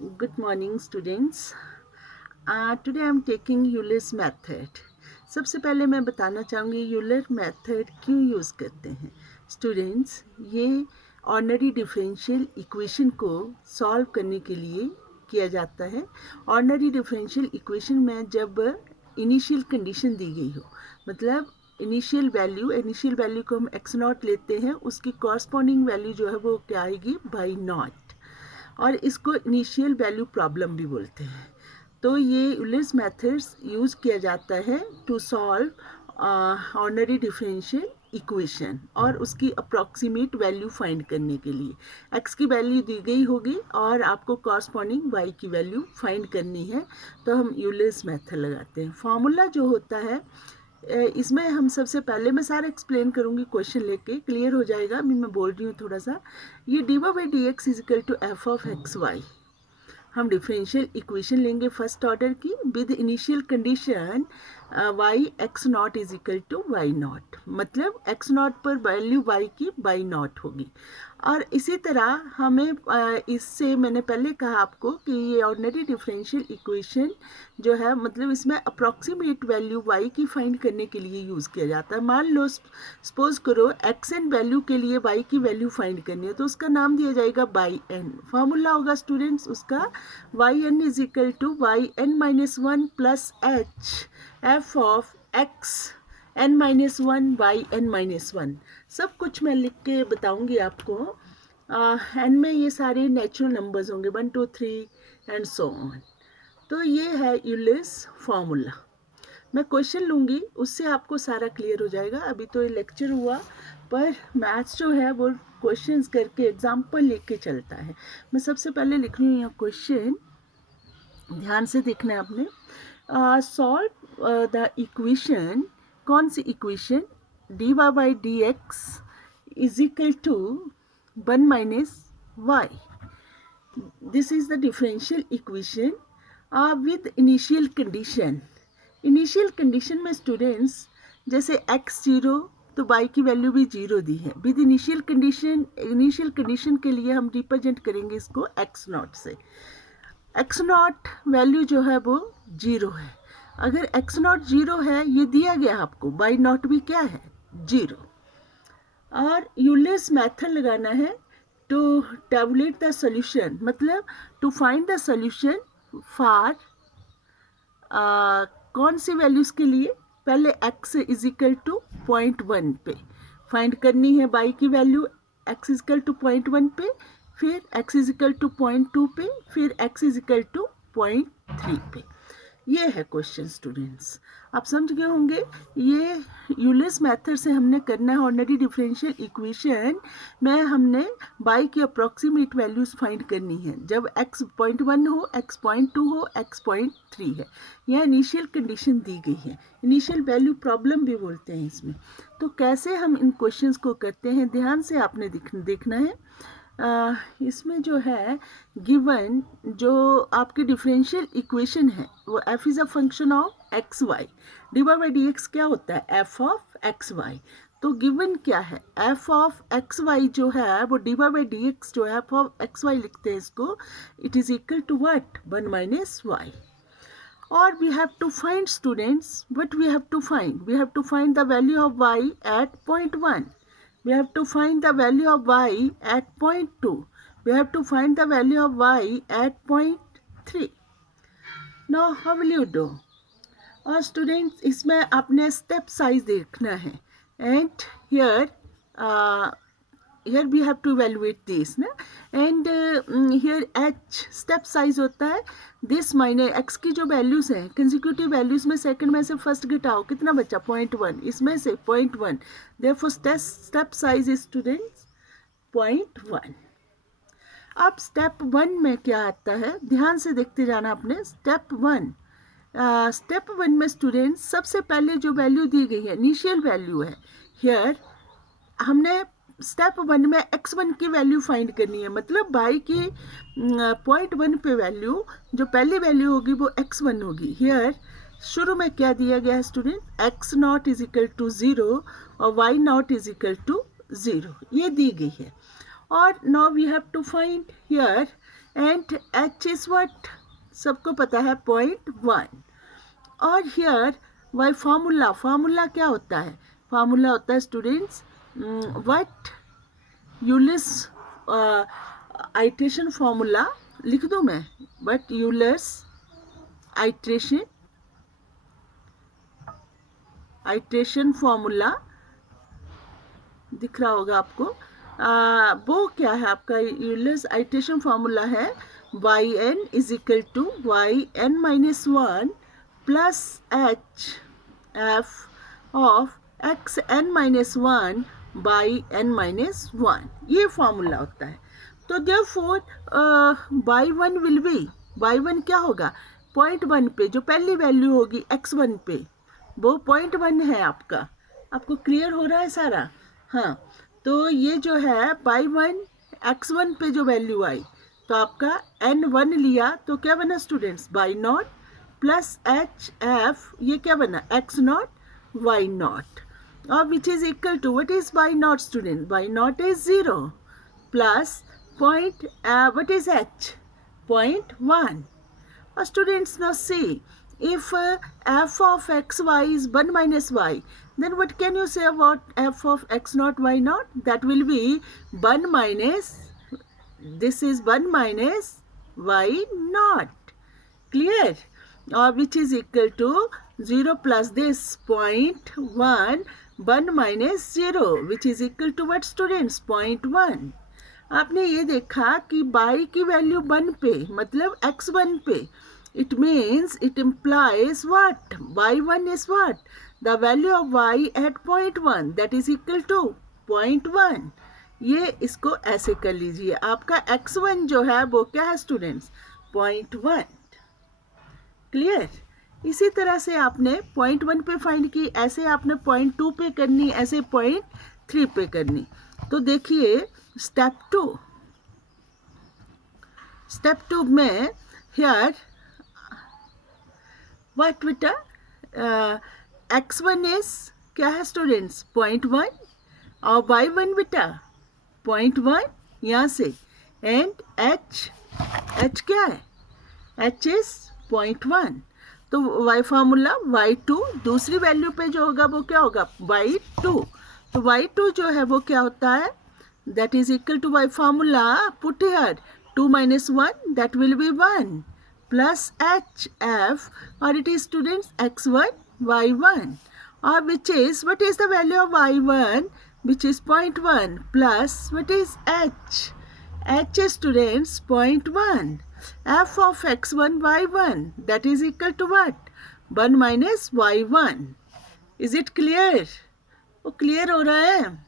Good morning, students. Today I am taking Euler's method. सबसे पहले मैं बताना चाहूँगी यूलर मेथड क्यों यूज़ करते हैं स्टूडेंट्स। ये ऑर्डिनरी डिफरेंशियल इक्वेशन को सॉल्व करने के लिए किया जाता है। ऑर्डिनरी डिफरेंशियल इक्वेशन में जब इनिशियल कंडीशन दी गई हो, मतलब इनिशियल वैल्यू को हम एक्स नॉट लेते हैं, उसकी कॉरस्पॉन्डिंग वैल्यू जो है वो क्या आएगी, बाई नॉट, और इसको इनिशियल वैल्यू प्रॉब्लम भी बोलते हैं। तो ये यूलर्स मेथड्स यूज़ किया जाता है to solve ordinary differential equation और उसकी अप्रॉक्सीमेट वैल्यू फाइंड करने के लिए। एक्स की वैल्यू दी गई होगी और आपको कॉरस्पॉन्डिंग वाई की वैल्यू फाइंड करनी है, तो हम यूलर्स मेथड लगाते हैं। फॉर्मूला जो होता है इसमें हम सबसे पहले, मैं सारा एक्सप्लेन करूँगी, क्वेश्चन लेके क्लियर हो जाएगा। अभी मैं बोल रही हूँ थोड़ा सा। ये d y by d x is equal to f of x y. हम डिफरेंशियल इक्वेशन लेंगे फर्स्ट ऑर्डर की with initial condition y x not is equal to y not, मतलब एक्स नॉट पर वैल्यू वाई की y not होगी। और इसी तरह हमें इससे मैंने पहले कहा आपको कि ये ऑर्डिनरी डिफरेंशियल इक्वेशन जो है, मतलब इसमें अप्रॉक्सीमेट वैल्यू वाई की फाइंड करने के लिए यूज़ किया जाता है। मान लो सपोज करो एक्स एन वैल्यू के लिए वाई की वैल्यू फाइंड करनी है, तो उसका नाम दिया जाएगा बाई एन। फॉर्मूला होगा स्टूडेंट्स उसका, y n is equal to y n minus one plus h f of x n minus one by n minus one. सब कुछ मैं लिख के बताऊंगी आपको। एन में ये सारे नेचुरल नंबर्स होंगे, 1 2 3 एंड सो ऑन। तो ये है यूलर्स फॉर्मूला। मैं क्वेश्चन लूँगी, उससे आपको सारा क्लियर हो जाएगा। अभी तो ये लेक्चर हुआ, पर मैथ्स जो है वो क्वेश्चंस करके एग्जाम्पल लेके चलता है। मैं सबसे पहले लिख रही हूँ यहाँ क्वेश्चन, ध्यान से देखना है आपने। सॉल्व द इक्वेशन, कौन सी equation, d y by d x is equal to 1 minus y. This is the differential equation with initial condition. Initial condition में स्टूडेंट्स जैसे x जीरो, तो y की वैल्यू भी जीरो दी है। विद इनिशियल कंडीशन के लिए हम रिप्रेजेंट करेंगे इसको x नॉट से। x नॉट वैल्यू जो है वो जीरो है। अगर x नॉट जीरो है, ये दिया गया आपको, y नॉट भी क्या है, जीरो। और यूलर्स मेथड लगाना है टू टेबुलेट द सॉल्यूशन, मतलब to find the solution for कौन सी वैल्यूज़ के लिए, पहले x इज इक्वल टू 0.1 पे फाइंड करनी है y की value, x is equal to 0.1 पे, फिर x इज इक्वल टू 0.2 पे, फिर x इज इक्वल टू 0.3 पे। ये है क्वेश्चन स्टूडेंट्स, आप समझ गए होंगे। ये यूलर्स मेथड से हमने करना है ऑर्डिनरी डिफरेंशियल इक्वेशन में। हमने y की अप्रॉक्सीमेट वैल्यूज फाइंड करनी है जब x 0.1 हो, x 0.2 हो, x 0.3 है। यह इनिशियल कंडीशन दी गई है, इनिशियल वैल्यू प्रॉब्लम भी बोलते हैं इसमें। तो कैसे हम इन क्वेश्चंस को करते हैं, ध्यान से आपने देखना है। इसमें जो है गिवन जो आपकी डिफरेंशियल इक्वेशन है वो f is a function of x y. D y by d x क्या होता है, f ऑफ एक्स वाई। तो गिवन क्या है, f ऑफ एक्स वाई जो है वो d y by d x जो है f ऑफ एक्स वाई लिखते हैं इसको, it is equal to what, 1 minus y. और we have to find students, what we have to find, we have to find the value of y at 0.1, we have to find the value of y at 0.2, we have to find the value of y at 0.3. now how will you do? और students इसमें आपने step size देखना है, and here we have to evaluate this ना, and here h step size होता है this minus x की जो वैल्यूज हैं कंसेक्यूटिव वैल्यूज में, सेकंड में से फर्स्ट घटाओ, कितना बचा 0.1, इसमें से 0.1, therefore step size is students 0.1. अब स्टेप 1 में क्या आता है, ध्यान से देखते जाना आपने। स्टेप 1 में स्टूडेंट्स सबसे पहले जो वैल्यू दी गई है इनिशियल वैल्यू है। हियर हमने स्टेप 1 में x1 की वैल्यू फाइंड करनी है, मतलब y की 0.1 पे वैल्यू जो पहली वैल्यू होगी वो x1 होगी। हियर शुरू में क्या दिया गया है student, x not is equal to 0 और y not is equal to 0, ये दी गई है। और now we have to find here and h is what, सबको पता है 0.1. और हियर वाई फार्मूला क्या होता है? फार्मूला होता है students what Euler's iteration formula. लिख दूं मैं? व्हाट यूलर्स आइट्रेशन फार्मूला दिख रहा होगा आपको. वो क्या है आपका यूलर्स आइट्रेशन फार्मूला है yn is equal to yn minus 1 plus h f of x n minus 1 by n minus 1. ये फार्मूला होता है. तो therefore y1 will be, y1 क्या होगा? 0.1 पे जो पहली वैल्यू होगी x1 पे वो 0.1 है आपका. आपको क्लियर हो रहा है सारा? हाँ, तो ये जो है y1 x1 पे जो वैल्यू आई तो आपका n1 लिया तो क्या बना students? y0 plus h F, ये क्या बना? x0 y0. और which is equal to what is y0 student? y0 is 0 plus point what is h? 0.1. Students, now see, if f of xy is 1 minus y, then what can you say about f of x0 y0? That will be 1 minus, this is 1 minus y0. Clear? Or which is equal to 0 plus this 0.1, 1 minus 0, which is equal to what students? 0.1. आपने ये देखा कि y की value 1 पे मतलब x1 पे, it means it implies what? y1 is what? The value of y at 0.1, that is equal to 0.1. ये इसको ऐसे कर लीजिए. आपका x1 जो है वो क्या है स्टूडेंट्स? 0.1. क्लियर? इसी तरह से आपने 0.1 पे फाइंड की, ऐसे आपने 0.2 पे करनी, ऐसे 0.3 पे करनी. तो देखिए स्टेप टू में हियर व्हाट बेटा x1 इज क्या है स्टूडेंट्स? 0.1 और y1 बेटा 0.1 यहाँ से, एंड h क्या है? h is 0.1. तो y फार्मूला y2 दूसरी वैल्यू पे जो होगा वो क्या होगा? y2. तो y2 जो है वो क्या होता है? That is equal to y formula, put here 2 minus 1, that will be 1 plus hf, or it is students x1 y1, or which is, what is the value of y1, which is 0.1 plus what is h is students 0.1, f of x1 y1, that is equal to what? 1 minus y1. Is it clear? वो clear हो रहा है?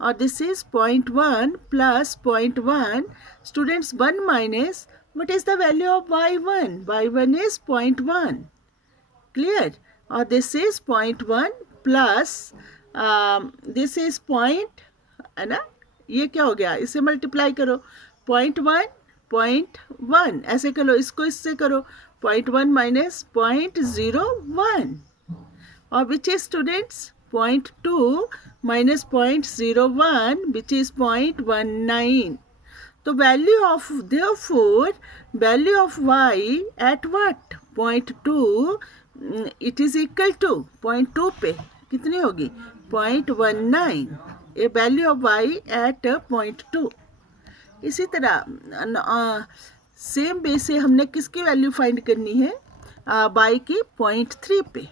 और this is 0.1 plus 0.1 students 1 minus what is the value of y1? y1 is 0.1. Clear? और this is 0.1 plus this is point, है ना? ये क्या हो गया? इसे मल्टीप्लाई करो 0.1 0.1 ऐसे करो, इसको इससे करो 0.1 माइनस 0.01, और which is students 0.2 minus 0.01, which is 0.19. तो value of, therefore value of y at what? 0.2, it is equal to 0.2 पे कितनी होगी? 0.19. ये value of y at 0.2. इसी तरह सेम वे से हमने किसकी वैल्यू फाइंड करनी है? y की 0.3 पे.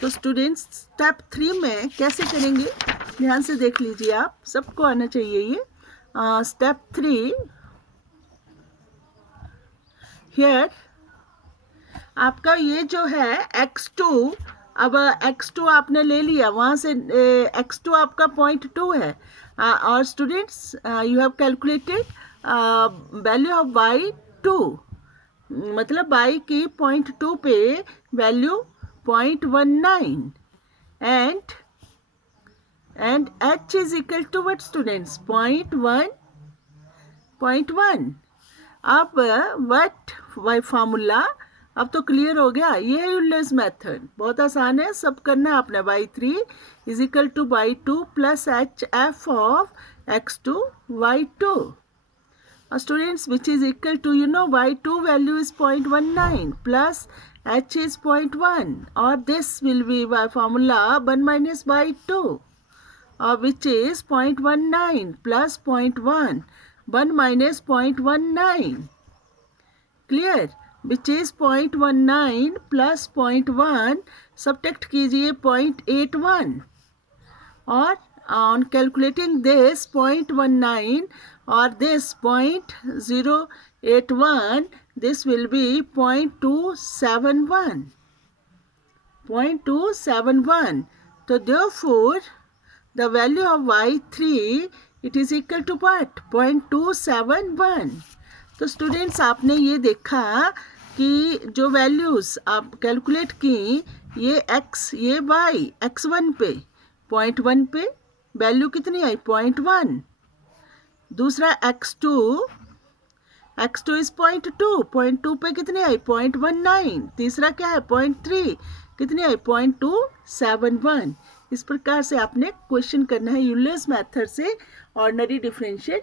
तो स्टूडेंट्स स्टेप 3 में कैसे करेंगे ध्यान से देख लीजिए, आप सबको आना चाहिए ये. स्टेप 3 हियर आपका ये जो है x2, अब x2 आपने ले लिया, वहाँ से x2 आपका 0.2 है, और students you have calculated value of y2, मतलब y की 0.2 पे value 0.19, and h is equal to what students? 0.1. अब what y फार्मूला अब तो क्लियर हो गया. ये है यूलर्स मेथड, बहुत आसान है, सब करना है आपने. y3 is equal to y2 plus hf of x2 y2. Students, which is equal to, y2 value is 0.19 plus h is 0.1, or this will be by formula 1 minus y2, which is 0.19 plus 0.1, 1 minus 0.19. Clear? Which is 0.19 plus 0.1, subtract कीजिए 0.81, और on calculating this 0.19 or this 0.081, this will be 0.271. 0.271. So therefore, the value of y3, it is equal to what? 0.271. तो students, आपने ये देखा कि जो values आप calculate की, ये x, ये y, x1 पे 0.1 पे वैल्यू कितनी आई? 0.1. दूसरा x2 इज 0.2 पे कितनी आई? 0.19. तीसरा क्या है? 0.3. कितनी आई? 0.271. इस प्रकार से आपने क्वेश्चन करना है यूलर्स मेथड से ऑर्डिनरी डिफरेंशियल